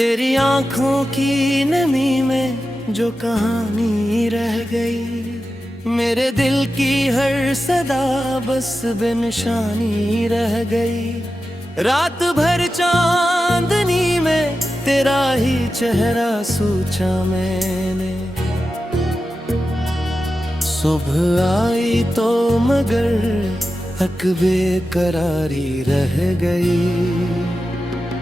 तेरी आंखों की नमी में जो कहानी रह गई, मेरे दिल की हर सदा बस बेनिशानी रह गई। रात भर चांदनी में तेरा ही चेहरा सोचा मैंने, सुबह आई तो मगर तक बेकरारी रह गई।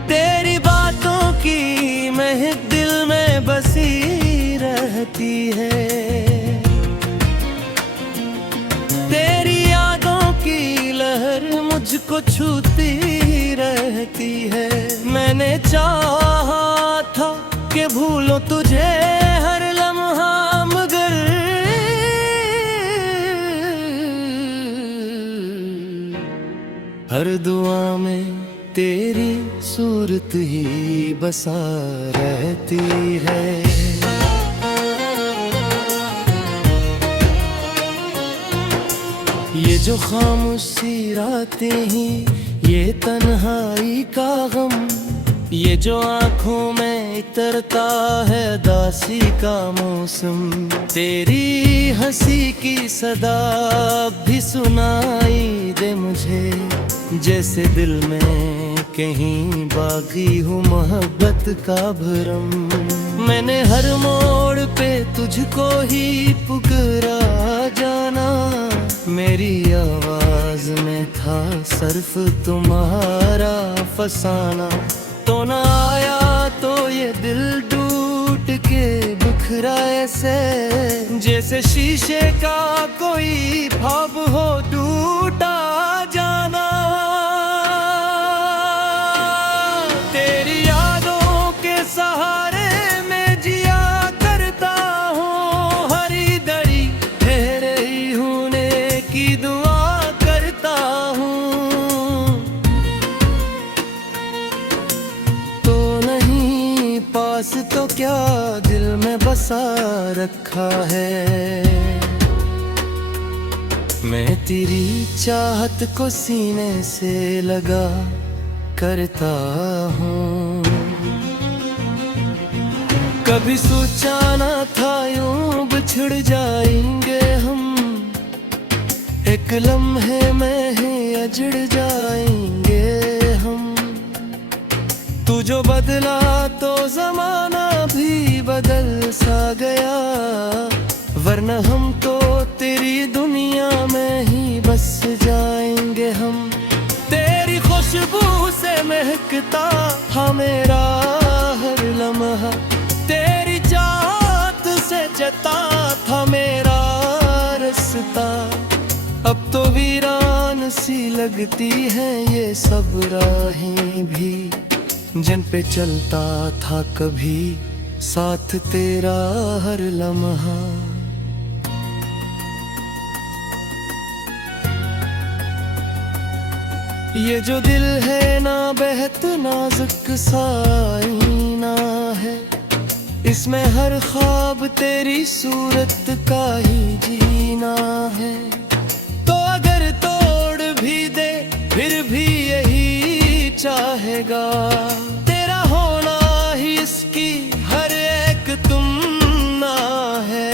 तेरी बातों की महक दिल में बसी रहती है, तेरी यादों की लहर मुझको छूती रहती है। मैंने चाहा था कि भूलो तुझे हर लम्हा, मगर हर दुआ में तेरी सूरत ही बसा रहती है। ये जो खामोशी रातें ही, ये तन्हाई का गम, ये जो आँखों में इतरता है दासी का मौसम, तेरी हंसी की सदा भी सुनाई दे मुझे, जैसे दिल में कहीं बाकी हो मोहब्बत का भरम। मैंने हर मोड़ पे तुझको ही पुकारा जाना, मेरी आवाज में था सिर्फ तुम्हारा फसाना। तो ना आया तो ये दिल टूट के बिखरा ऐसे, जैसे शीशे का कोई ख्वाब हो टूटा जाना। तेरी यादों के सहारे में जिया करता हूँ, हरी दरी ठहरे ही होने की दुआ करता हूँ। तो नहीं पास तो क्या दिल में बसा रखा है, मैं तेरी चाहत को सीने से लगा करता हूँ। कभी सोचा ना था यूं बिछड़ जाएंगे हम, एक लम्हे में ही अजड़ जाएंगे हम। तू जो बदला तो जमाना भी बदल सा गया, वरना हम तो तेरी दुनिया में ही बस जाएंगे हम। तेरी खुशबू से महकता था मेरा हर लम्हा, तेरी चाहत से जता था मेरा रास्ता। अब तो वीरान सी लगती है ये सब राहें भी, जिन पे चलता था कभी साथ तेरा हर लम्हा। ये जो दिल है ना बेहद नाजुक सा आईना है, इसमें हर ख्वाब तेरी सूरत का ही जीना है। तो अगर तोड़ भी दे फिर भी यही चाहेगा, तेरा होना ही इसकी हर एक तुमना है।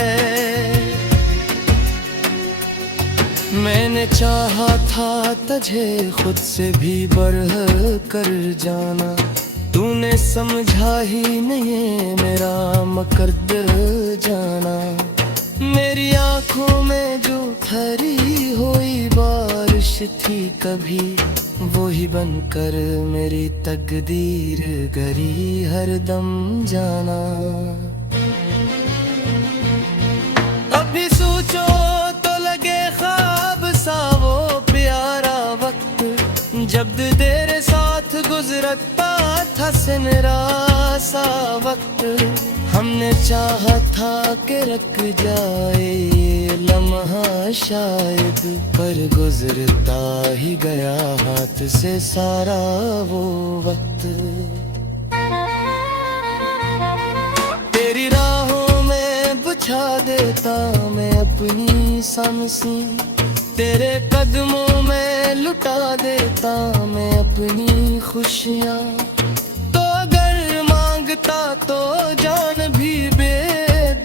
मैंने चाहा था तुझे खुद से भी बढ़ कर जाना, तूने समझा ही नहीं मेरा मकर्द जाना। मेरी आंखों में जो ठहरी हुई बारिश थी कभी, वो ही बनकर मेरी तकदीर गरी हरदम जाना। अभी सोचो तो लगे ख्वाब सा वो प्यारा वक्त, जब तेरे साथ गुजरता था सिनरा सा वक्त। हमने चाहा था कि रख जाए ये लम्हा शायद, पर गुजरता ही गया हाथ से सारा वो वक्त। तेरी राहों में बिछा देता मैं अपनी सांसें, तेरे कदमों में लुटा देता मैं अपनी खुशियाँ। तो अगर मांग होता तो जान भी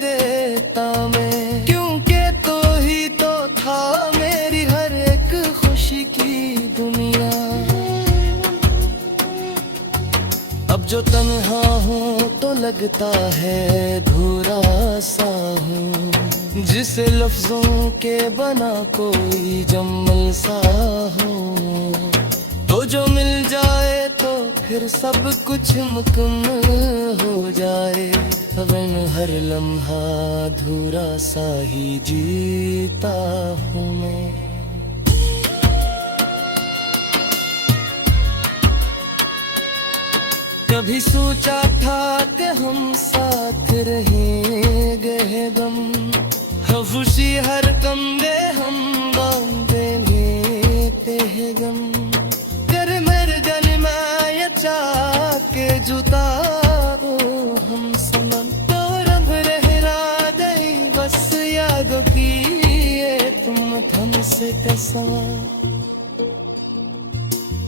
देता मैं, क्योंकि तो ही तो था मेरी हर एक खुशी की दुनिया। अब जो तन्हा हूँ तो लगता है अधूरा सा हूँ, जिसे लफ्जों के बना कोई जम्मल सा हो। तो जो मिल जाए तो फिर सब कुछ मुकम्मल हो जाए, वरना हर लम्हा अधूरा सा ही जीता हूँ मैं। कभी सोचा था कि हम साथ रहेंगे गम, हर खुशी हर कमरे हम बांधेंगे ते गम। कर मेरे जन मैं चाह के जुता हम सनम, तो रब रहरा दे बस यादों की ये तुम हमसे कसम।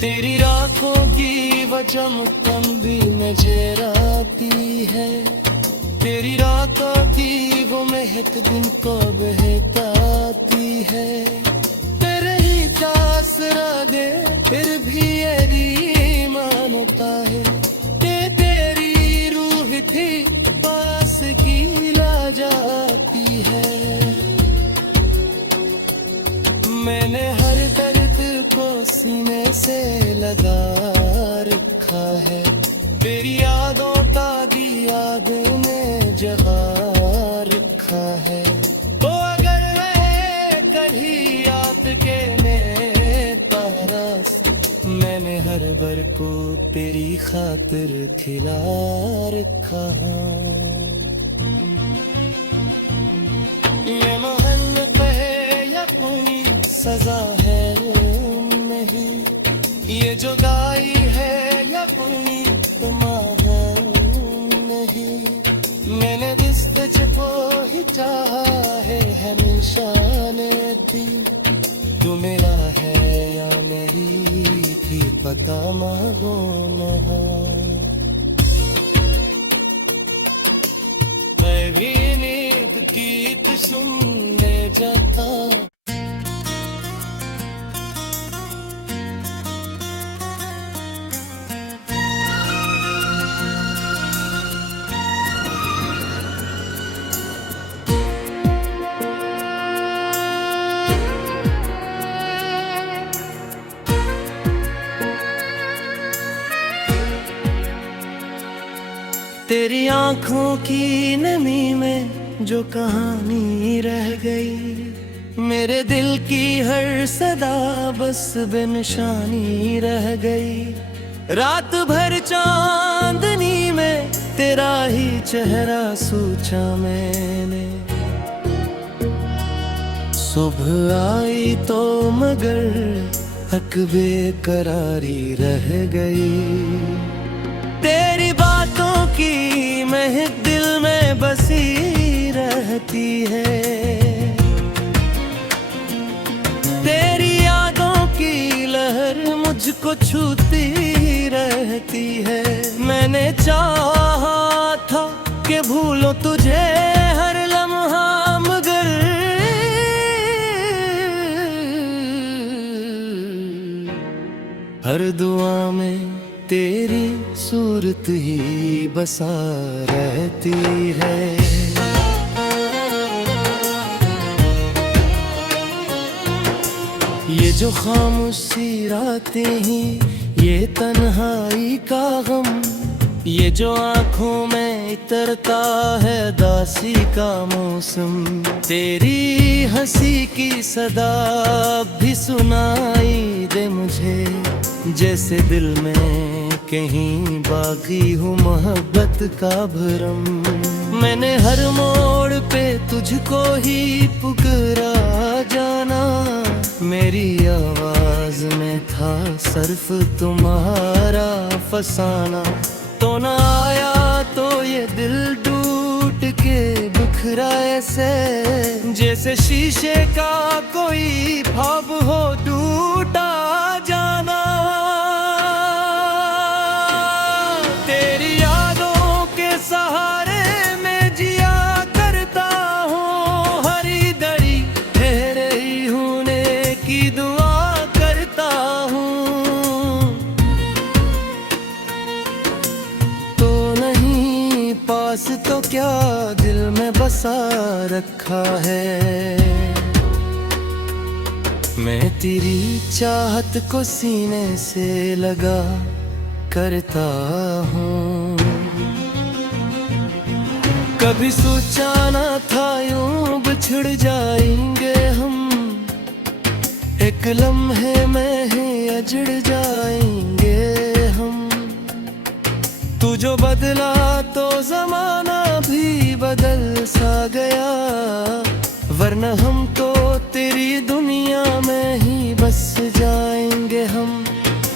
तेरी राखों की वो चमकन भी नजर आती है, तेरी राखों की वो महक दिन को बहकाती है। तेरे ही आसरा दे फिर भी यही मानता है, तेरी रूह थी पास की ला जाती है। मैंने हर दर्द को सीने से लगा रखा है, तेरी यादों तागी याद में जगा रखा है। तो अगर रहे कहीं आपके में तरस, मैंने हर बर को तेरी खातिर खिला रखा। ये मोहब्बत है या कोई सजा है नहीं, ये जुदाई है या कोई तमाहा नहीं। मैंने रिश्ते को ही चाहा है हमेशा ने दी, तू मेरा है या नहीं थी पता मालूम ना। मैं भी नींद गीत सुनने जाता, तेरी आंखों की नमी में जो कहानी रह गई, मेरे दिल की हर सदा बस बेनिशानी रह गई। रात भर चांदनी में तेरा ही चेहरा सोचा मैंने, सुबह आई तो मगर हक बेकरारी रह गई। तेरी बातों की महक दिल में बसी रहती है, तेरी यादों की लहर मुझको छूती रहती है। मैंने चाहा था कि भूलो तुझे हर लम्हा, मगर हर दुआ में तेरी सूरत ही बसा रहती है। ये जो खामोशी रातें ही, ये तन्हाई का गम, ये जो आँखों में इतरता है दासी का मौसम, तेरी हंसी की सदा भी सुनाई दे मुझे, जैसे दिल में कहीं बाकी हो मोहब्बत का भरम। मैंने हर मोड़ पे तुझको ही पुकारा जाना, मेरी आवाज में था सिर्फ तुम्हारा फसाना। तो न आया तो ये दिल टूट के बिखरा ऐसे, जैसे शीशे का कोई ख्वाब हो टूटा जाना। तेरी यादों के सा रखा है। मैं तेरी चाहत को सीने से लगा करता हूँ। कभी सोचा ना था यूं बिछड़ जाएंगे हम, एक लम्हे में ही अजड़ जाएंगे हम। तू जो बदला तो जमाना भी बदल सा गया, वरना हम तो तेरी दुनिया में ही बस जाएंगे हम।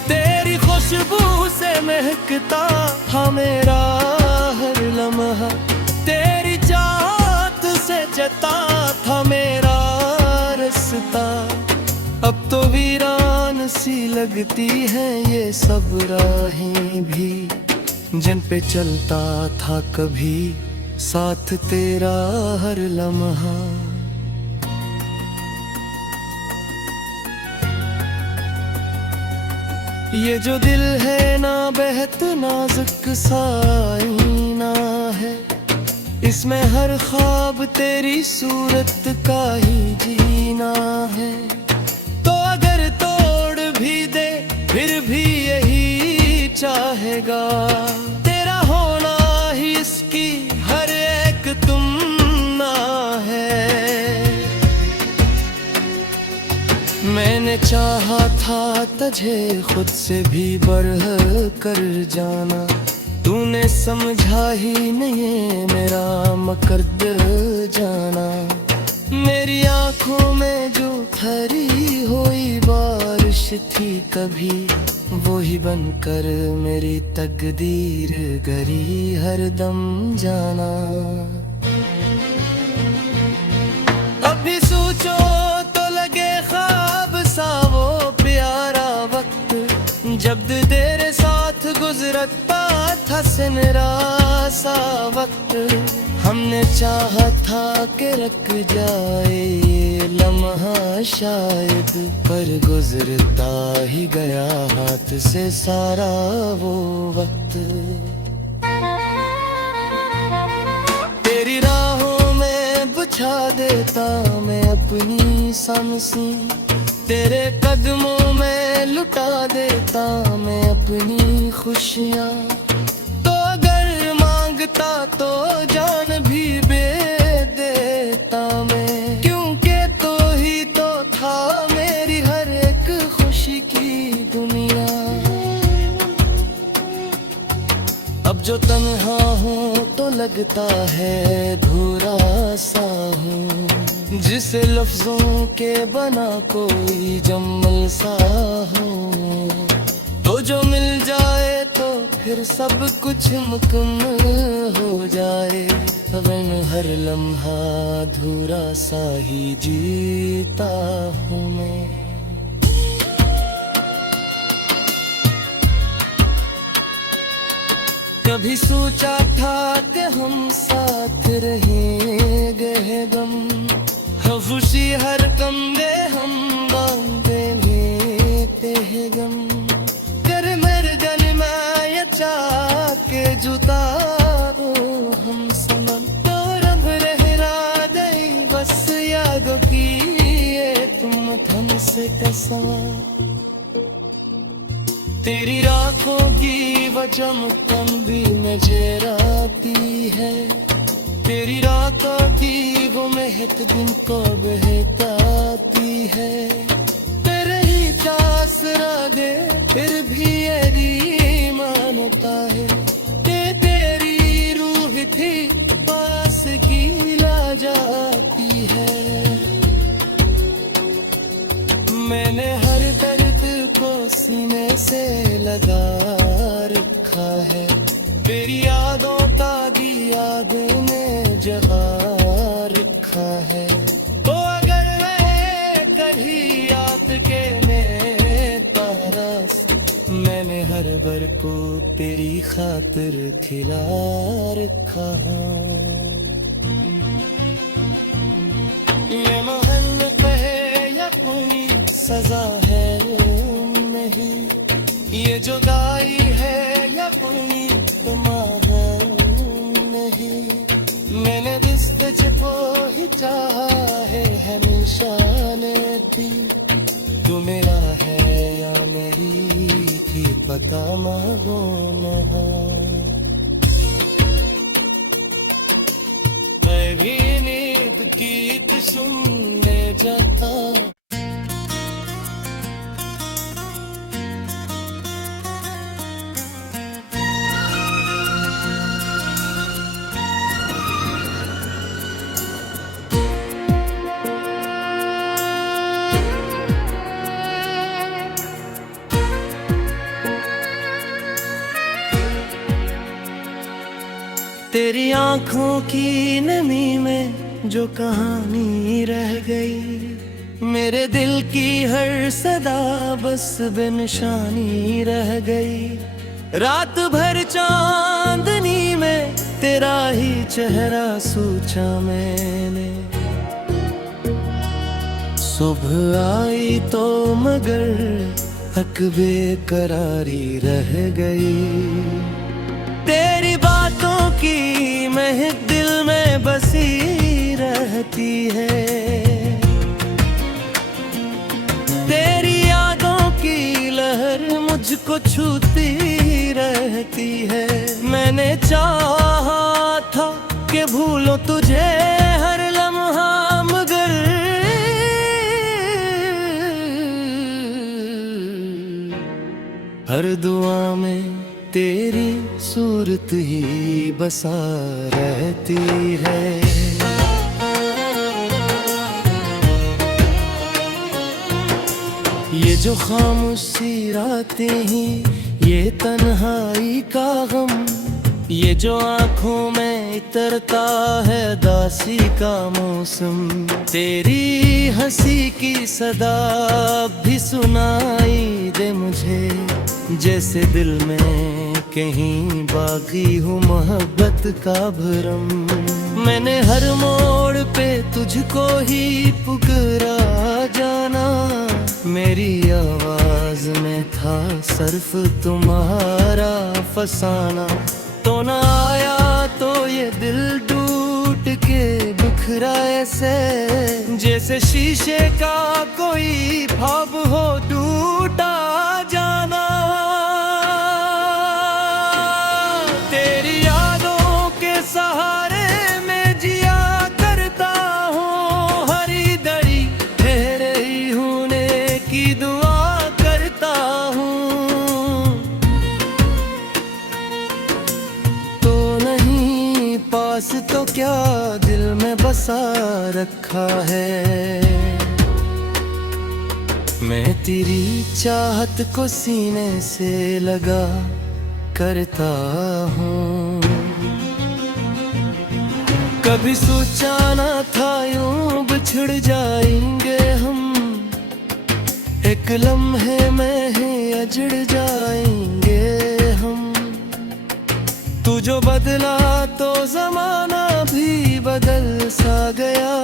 तेरी खुशबू से महकता था मेरा हर लम्हा, तेरी चाहत से जता था मेरा रास्ता। अब तो वीरान सी लगती हैं ये सब राहें भी, जिन पे चलता था कभी साथ तेरा हर लम्हा। ये जो दिल है ना बेहद नाजुक सा आईना है, इसमें हर ख्वाब तेरी सूरत का ही जीना है। तो अगर तोड़ भी दे फिर भी यही चाहेगा, तेरा होना ही इसकी हर एक तुमना है। मैंने चाहा था तुझे खुद से भी बढ़ कर जाना, तूने समझा ही नहीं मेरा मकर्द जाना। मेरी आंखों में जो ठहरी हुई बारिश थी कभी, वो ही बनकर मेरी तकदीर गरी हरदम जाना। अभी सोचो तो लगे ख्वाब सा वो प्यारा वक्त, जब तेरे साथ गुजरता था सिनरा सा वक्त। हमने चाहा था कि रख जाए ये लम्हा शायद, पर गुजरता ही गया हाथ से सारा वो वक्त। तेरी राहों में बिछा देता मैं अपनी सांसें, तेरे कदमों में लुटा देता मैं अपनी खुशियाँ। तो अगर मांगता तो जान भी दे देता मैं, क्योंकि तो ही तो था मेरी हर एक खुशी की दुनिया। अब जो तन्हा हूँ तो लगता है अधूरा सा हूँ, जिसे लफ्जों के बना कोई जम्मल सा हो। तो जो मिल जाए तो फिर सब कुछ मुकम्मल हो जाए, वरना हर लम्हा अधूरा सा ही जीता हूँ मैं। कभी सोचा था कि हम साथ रहेंगे गम, खुशी हर कमरे हम बांधे लेते हैं गम। कर मेरे जन मैं चाह के जुता दो हम सनम, तो रब रहरा दे बस यादों की ये तुम हमसे कसम। तेरी राखों की वो चमकन भी नजर आती है, तेरी रातों की वो महक दिन को बहकाती है। तेरे ही आसरा दे फिर भी यही मानता है, तेरी रूह थी पास की ला जाती है। मैंने हर दर्द को सीने से लगा रखा है, तेरी यादों तागी याद में जगा रखा है। तो अगर मैं कभी आपके में पास, मैंने हर बर को तेरी खातिर खिला रखा। ये मोहब्बत है या कोई सजा है नहीं, ये जुदाई है या कोई तुम्हारा नहीं। मैंने रिश्ते वो ही चाहा है हमेशा ने भी। तू मेरा है या मेरी थी पता मालूम है। मैं भी नींद गीत सुनने जाता। तेरी आंखों की नमी में जो कहानी रह गई, मेरे दिल की हर सदा बस बेनिशानी रह गई। रात भर चांदनी में तेरा ही चेहरा सोचा मैंने। सुबह आई तो मगर तक बेकरारी रह गई। तेरी बातों की महक दिल में बसी रहती है। तेरी यादों की लहर मुझको छूती रहती है। मैंने चाहा था कि भूलो तुझे हर लम्हा, मगर हर दुआ में तेरी सूरत ही बसा रहती है। ये जो खामोशी रातें ही, ये तन्हाई का गम, ये जो आँखों में इतरता है दासी का मौसम। तेरी हंसी की सदा भी सुनाई दे मुझे, जैसे दिल में कहीं बाकी हो मोहब्बत का भरम। मैंने हर मोड़ पे तुझको ही पुकारा जाना। मेरी आवाज में था सिर्फ तुम्हारा फसाना। तो न आया तो ये दिल टूट के बिखरा ऐसे, जैसे शीशे का कोई ख्वाब हो टूटा जाना। तेरी यादों के सहारे में जिया करता हूँ, हरी दरी ठहरे ही होने की दुआ करता हूँ। तो नहीं पास तो क्या दिल में बसा रखा है। मैं तेरी चाहत को सीने से लगा करता हूँ। कभी सोचा ना था यूं बिछड़ जाएंगे हम, एक लम्हे में ही अजड़ जाएंगे हम। तू जो बदला तो जमाना भी बदल सा गया,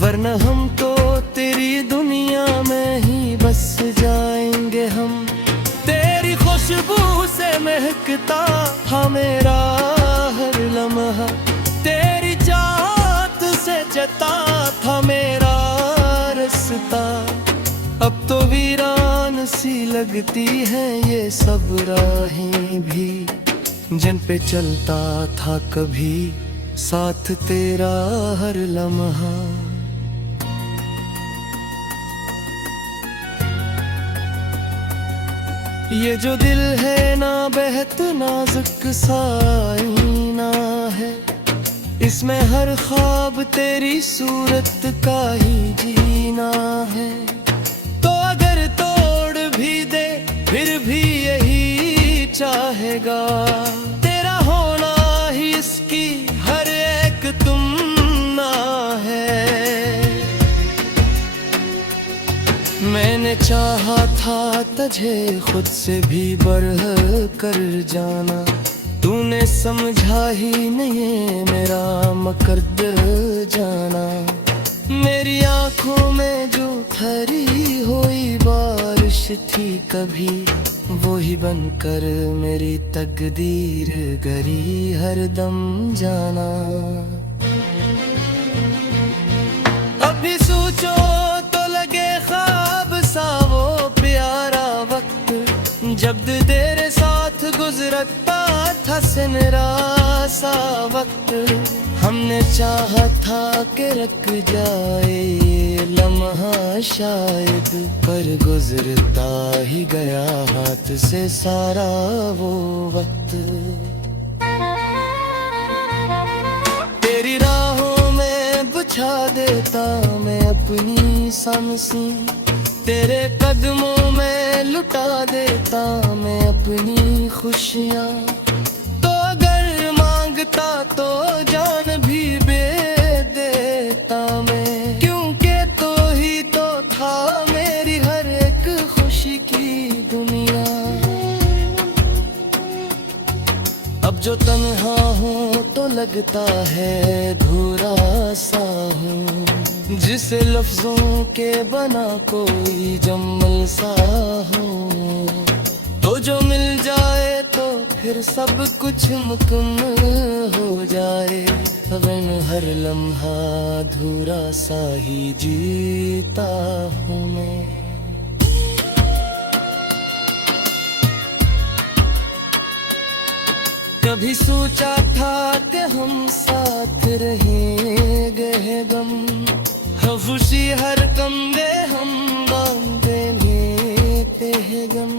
वरना हम तो तेरी दुनिया में ही बस जाएंगे हम। तेरी खुशबू से महकता था मेरा हर लम्हा, तेरी चाहत से जता था मेरा रास्ता। अब तो वीरान सी लगती है ये सब राहें भी, जिन पे चलता था कभी साथ तेरा हर लम्हा। ये जो दिल है ना बेहद नाजुक सा आईना है, इसमें हर ख्वाब तेरी सूरत का ही जीना है। तो अगर तोड़ भी दे फिर भी यही चाहेगा, तेरा होना ही इसकी हर एक तुमना है। मैंने चाहा था तुझे खुद से भी बढ़ कर जाना, तूने समझा ही नहीं मेरा मकर्द जाना। मेरी आंखों में जो ठहरी हुई बारिश थी कभी, वो ही बनकर मेरी तकदीर गरी हरदम जाना। हंसे मेरा सा वक्त, हमने चाहा था कि रुक जाए ये लम्हा शायद, पर गुजरता ही गया हाथ से सारा वो वक्त। तेरी राहों में बिछा देता मैं अपनी सांसें, तेरे कदमों में लुटा देता मैं अपनी खुशियाँ। तो अगर मांगता तो जान भी दे देता मैं, क्योंकि तो ही तो था मेरी हर एक खुशी की दुनिया। अब जो तन्हा हूँ तो लगता है अधूरा सा हूँ, जिसे लफ्जों के बना कोई जम्मल सा हो। तो जो मिल जाए तो फिर सब कुछ मुकम्मल हो जाए, वरना हर लम्हा अधूरा सा ही जीता हूँ मैं। कभी सोचा था कि हम साथ रहेंगे गम, हर खुशी हर कमरे हम बांधे लेते हैं गम।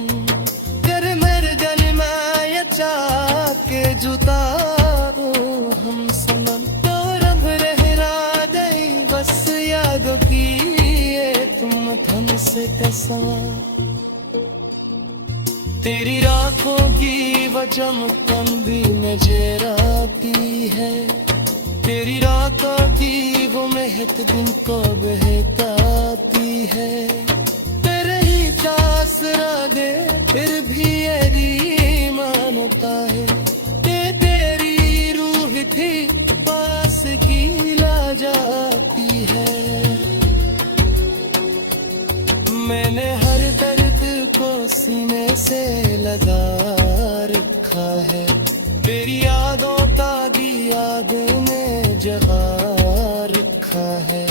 तेरे मेरे गल में ये चाह के जुता दो हम सनम, तो रब रहरा दे बस यादों की ये तुम हमसे कसम। तेरी राखों की वो चमकन भी नजर आती है, तेरी राखों की वो महक दिन को बहकाती है। तेरे ही आसरा दे फिर भी यही मानता है, तेरी रूह थी पास की ला जाती है। मैंने हर दर्द को सीने से लगा रखा है, तेरी यादों का भी याद में जगा रखा है।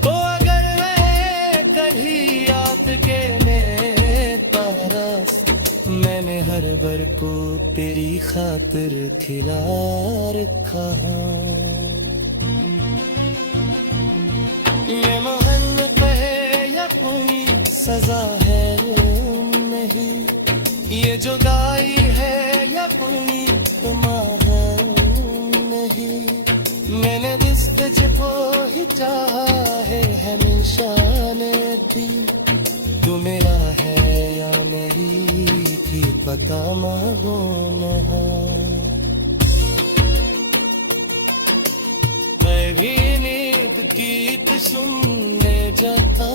तो अगर मैं कभी आपके में पास, मैंने हर बर को तेरी खातिर खिला रखा। ये मोहब्बत है या कोई सजा है नहीं, ये जुदाई है या कोई तमाहा नहीं। मैंने रिश्ते को ही चाहा है हमेशा ने दी, तू मेरा है या नहीं कि पता मांगो ना। मैं भी नींद गीत सुनने जाता